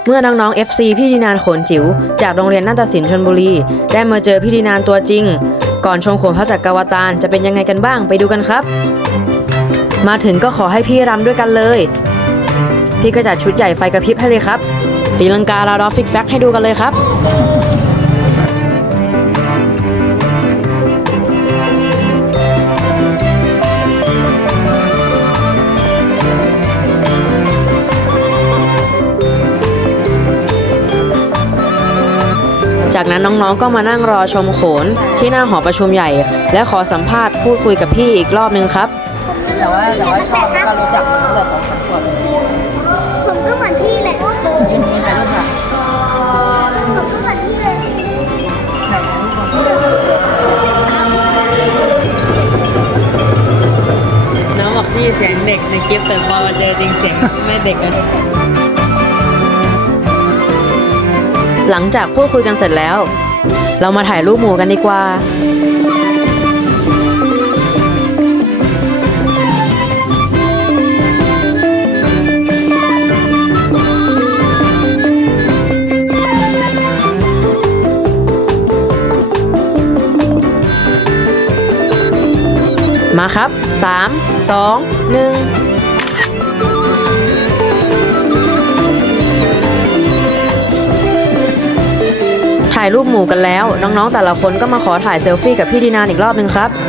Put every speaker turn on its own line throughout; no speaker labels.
เมื่อน้องๆ FC พี่ดีนานโขนจิ๋วจากโรงเรียนนาฏศิลป์ชลบุรีได้มาเจอพี่ดีนานตัวจริงก่อนชมโขนพระจักรวาลจะเป็นยังไงกันบ้างไปดูกันครับมาถึงก็ขอให้พี่รำด้วยกันเลยพี่ก็จัดชุดใหญ่ไฟกระพริบให้เลยครับตีลังกาลาดอฟิกแฟกให้ดูกันเลยครับจากนั้นน้องๆก็มานั่งรอชมโขนที่หน้าหอประชุมใหญ่และขอสัมภาษณ์พูดคุยกับพี่อีกรอบนึงครับแต่ว่าชอบก็รู้จักตั้งแต่2-3 ขวบ
ผมก็เหมือนพี่แหละ
ยินดีค่ะลูกค่ะ
ผมก็เหมือนพี่เลย
น้องบอกพี่เสียงเด็กในคลิปแต่พอมาเจอจริงเสียงไม่เด็กเลยหลังจากพูดคุยกันเสร็จแล้วเรามาถ่ายรูปหมู่กันดีกว่ามาครับ3 2 1ถ่ายรูปหมู่กันแล้วน้องๆแต่ละคนก็มาขอถ่ายเซลฟี่กับพี่ดีนานอีกรอบนึงครับ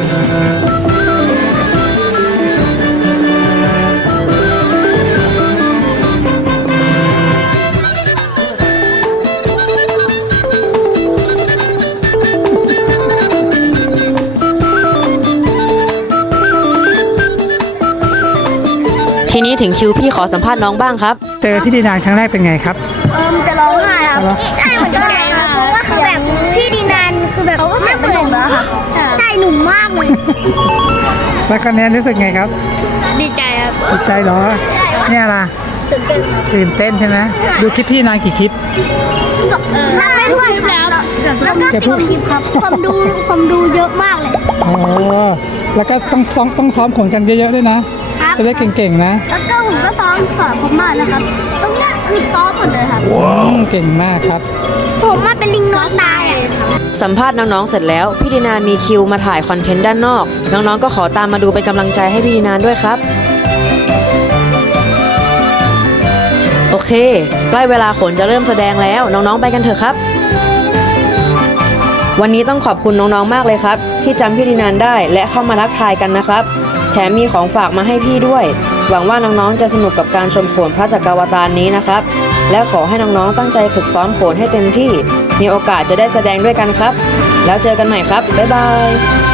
ทีนี้ถึงคิวพี่ขอสัมภาษณ์น้องบ้างครับ
เจอพี่ดีนานครั้งแรกเป็นไงครับ
จะร้องไห้ครับใช่เหมือนกันครับเพราะว่าคือแบบพี่ดีนานคือแบบเขาก็ไม่เหมือนหนุ่มแล้วครับใช่หนุ่มมากเลย
แล้วครั้งนี้รู้สึกไงครับ
ดีใจครับ
ดีใจเหรอเนี่ยล่ะตื่นเต้นใช่ไหมดูคลิปพี่นานกี่คลิป
ถ้าไม่พูดครับแล้วก็10 คลิปครับผมดูเยอะมากเลย
อ๋อแล้วก็ต้องซ้อมขนกันเยอะๆด้วยนะจะได้เก่งๆนะ
แล้วก็ผมก็ซ้อมต่อผมมากนะครับตรงนี้คือซ้อมหมดเลยครับ
เก่งมากครับ
ผมมาเป็นลิงน้องตายอ่ะ
สัมภาษณ์น้องๆเสร็จแล้วพี่ดีนานมีคิวมาถ่ายคอนเทนต์ด้านนอกน้องๆก็ขอตามมาดูเป็นกำลังใจให้พี่ดีนานด้วยครับโอเคใกล้เวลาโขนจะเริ่มแสดงแล้วน้องๆไปกันเถอะครับวันนี้ต้องขอบคุณน้องๆมากเลยครับที่จำพี่ดีนานได้และเข้ามาทักทายกันนะครับแถมมีของฝากมาให้พี่ด้วยหวังว่าน้องๆจะสนุกกับการชมโขนพระจักรวาลนี้นะครับและขอให้น้องๆตั้งใจฝึกซ้อมโขนให้เต็มที่มีโอกาสจะได้แสดงด้วยกันครับแล้วเจอกันใหม่ครับบ๊ายบาย